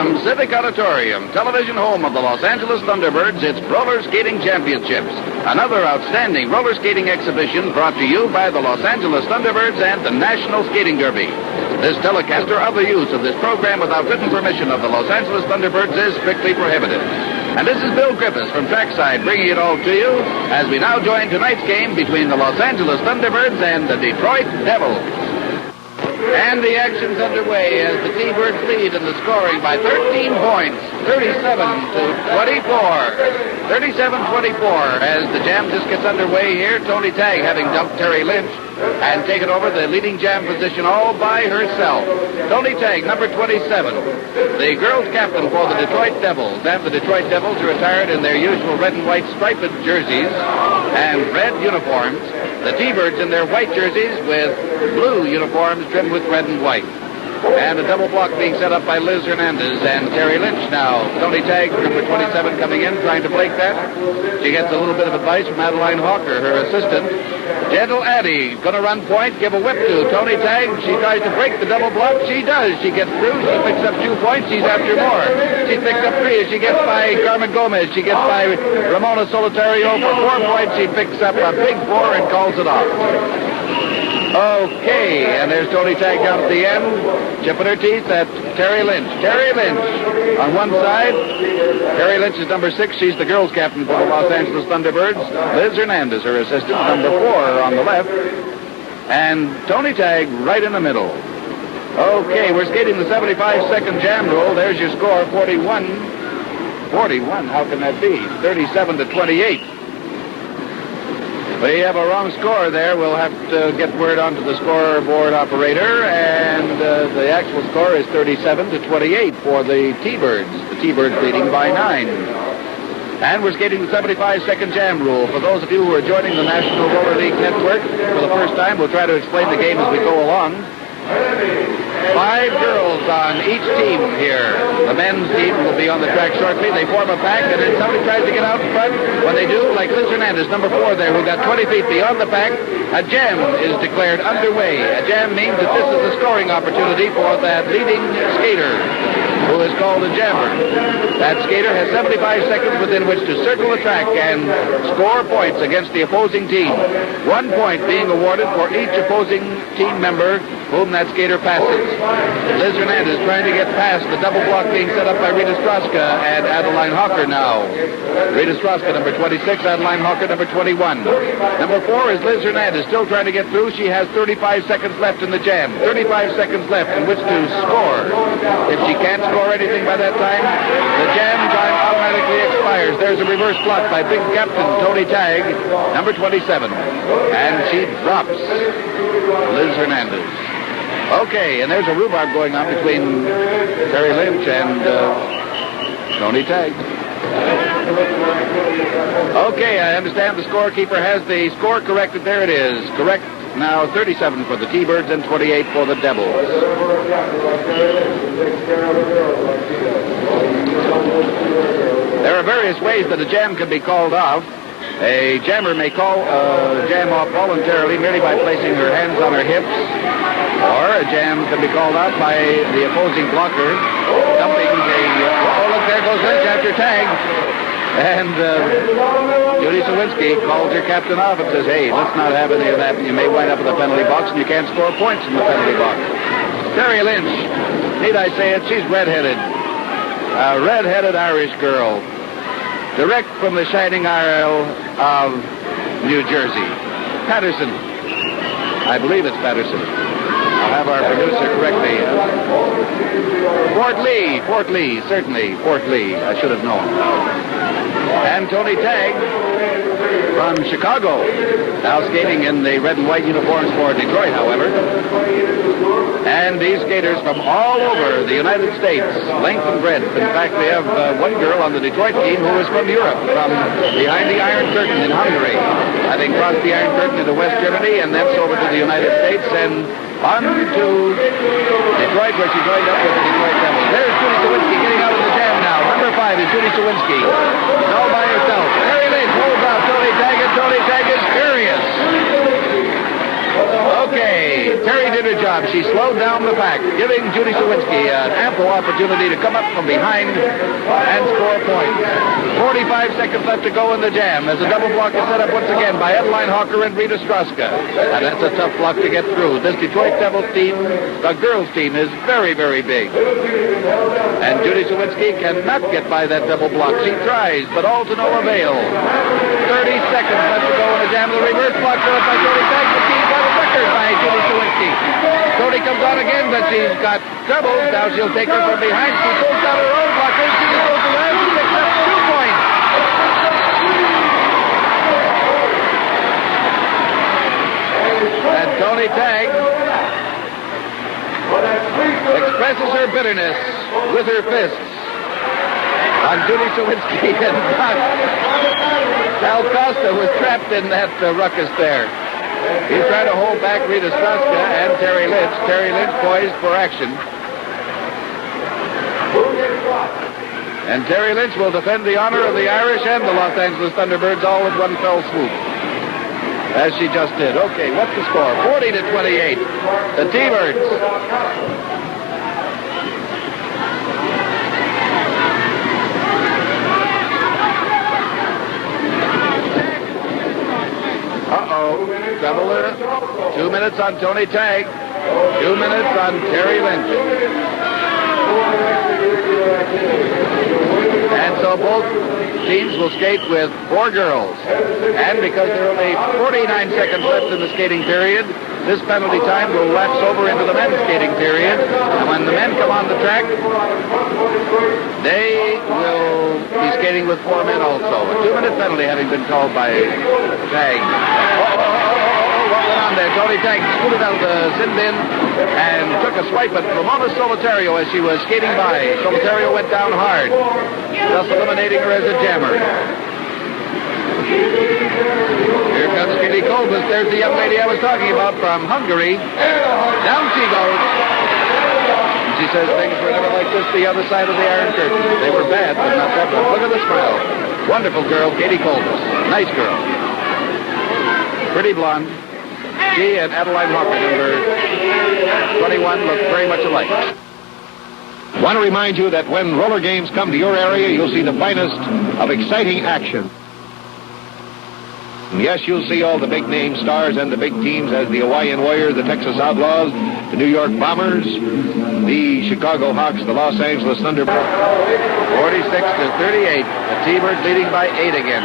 From Civic Auditorium, television home of the Los Angeles Thunderbirds, it's Roller Skating Championships. Another outstanding roller skating exhibition brought to you by the Los Angeles Thunderbirds and the National Skating Derby. This telecast or other use of this program without written permission of the Los Angeles Thunderbirds is strictly prohibited. And this is Bill Griffiths from Trackside bringing it all to you as we now join tonight's game between the Los Angeles Thunderbirds and the Detroit Devils. And the action's underway as the T-Birds lead in the scoring by 13 points, 37-24. 37-24 as the jam just gets underway here. Tony Tagg having dumped Terry Lynch and taken over the leading jam position all by herself. Tony Tagg, number 27, the girls' captain for the Detroit Devils. And the Detroit Devils are attired in their usual red and white striped jerseys and red uniforms. The T-Birds in their white jerseys with blue uniforms trimmed with red and white. And a double block being set up by Liz Hernandez and Terry Lynch now. Tony Tagg, number 27, coming in, trying to break that. She gets a little bit of advice from Adeline Hawker, her assistant. Gentle Addie, going to run point, give a whip to Tony Tagg. She tries to break the double block. She does. She gets through. She picks up 2 points. She's after more. She picks up 3 as she gets by Carmen Gomez. She gets by Ramona Solitario for 4 points. She picks up a big 4 and calls it off. Okay, and there's Tony Tagg down at the end, chipping her teeth at Terry Lynch. Terry Lynch on one side. Terry Lynch is number 6. She's the girls' captain for the Los Angeles Thunderbirds. Liz Hernandez, her assistant, number 4 on the left. And Tony Tagg right in the middle. Okay, we're skating the 75-second jam roll. There's your score, 41. 41, how can that be? 37-28. We have a wrong score there. We'll have to get word onto the scoreboard operator, and the actual score is 37-28 for the T-Birds. The T-Birds leading by 9. And we're skating the 75-second jam rule. For those of you who are joining the National Roller League Network for the first time, we'll try to explain the game as we go along. 5 girls on each team here. The men's team will be on the track shortly. They form a pack, and then somebody tries to get out in front. When they do, like Liz Hernandez, number 4 there, who got 20 feet beyond the pack, a jam is declared underway. A jam means that this is a scoring opportunity for that leading skater, who is called a jammer. That skater has 75 seconds within which to circle the track and score points against the opposing team. 1 point being awarded for each opposing team member whom that skater passes. Liz Hernandez trying to get past the double block being set up by Rita Straska and Adeline Hawker now. Rita Straska, number 26, Adeline Hawker, number 21. Number 4 is Liz Hernandez, still trying to get through. She has 35 seconds left in the jam. 35 seconds left in which to score. If she can't score anything by that time, the jam time automatically expires. There's a reverse block by big captain Tony Tagg, number 27. And she drops Liz Hernandez. Okay, and there's a rhubarb going on between Terry Lynch and Tony Tagg. Okay, I understand the scorekeeper has the score corrected. There it is. Correct now, 37 for the T-Birds and 28 for the Devils. There are various ways that a jam can be called off. A jammer may call a jam off voluntarily merely by placing her hands on her hips, or a jam can be called out by the opposing blocker dumping the... Oh, look, there goes Lynch after Tagg. And Judy Sawinski calls her captain off and says, hey, let's not have any of that. You may wind up in the penalty box, and you can't score points in the penalty box. Terry Lynch, need I say it, she's redheaded. A redheaded Irish girl. Direct from the Shining Isle of New Jersey. Patterson. I believe it's Patterson. I'll have our producer correct me. Fort Lee, certainly. Fort Lee, I should have known. And Tony Tagg from Chicago. Now skating in the red and white uniforms for Detroit, however. And these skaters from all over the United States, length and breadth. In fact, we have one girl on the Detroit team who is from Europe, from behind the Iron Curtain in Hungary, having crossed the Iron Curtain into West Germany and thence over to the United States and on to Detroit, where she joined up with the Detroit Devils. There's Judy Sawinski getting out of the jam now. Number 5 is Judy Sawinski. All by herself. Terry Lynch holds out Tony Tagg, and Tony Tagg is furious. Okay, Terry did her job. She slowed down the pack, giving Judy Sawinski an ample opportunity to come up from behind and score points. 45 seconds left to go in the jam as a double block is set up once again by Adeline Hawker and Rita Straska. And that's a tough block to get through. This Detroit Devils team, the girls team, is very, very big. And Judy Sawinski cannot get by that double block. She tries, but all to no avail. 30 seconds left to go in the jam. The reverse block set up by Jody Tagg. The team got a record by Judy Sawinski. Jody comes on again, but she's got trouble. Now she'll take her from behind. She pulls down her own blocker. She goes around and picks up 2 points. And Tony Tagg expresses her bitterness with her fists on Judy Sawinski and Sal Costa was trapped in that ruckus there. He's trying to hold back Rita Straska and Terry Lynch. Terry Lynch poised for action. And Terry Lynch will defend the honor of the Irish and the Los Angeles Thunderbirds all with one fell swoop, as she just did. Okay, what's the score? 40-28. The T-Birds. Trouble there. 2 minutes on Tony Tagg. 2 minutes on Terry Lynch. And so both teams will skate with 4 girls. And because there are only 49 seconds left in the skating period, this penalty time will lapse over into the men's skating period. And when the men come on the track, they will be skating with 4 men also. A 2-minute penalty having been called by Tagg. What went on there? Tony Tagg scooted out the sin bin and took a swipe at Ramona Solitario as she was skating by. Solitario went down hard, thus eliminating her as a jammer. Here comes Katie Kolbus. There's the young lady I was talking about from Hungary. Down she goes. She says things were never like this the other side of the Iron Curtain. They were bad, but not that bad. Look at the smile. Wonderful girl, Katie Kolbus. Nice girl. Pretty blonde. She and Adeline Hawker, number 21, look very much alike. Want to remind you that when roller games come to your area, you'll see the finest of exciting action. Yes, you'll see all the big-name stars and the big teams as the Hawaiian Warriors, the Texas Outlaws, the New York Bombers, the Chicago Hawks, the Los Angeles Thunderbirds. 46-38. The T-Birds leading by 8 again.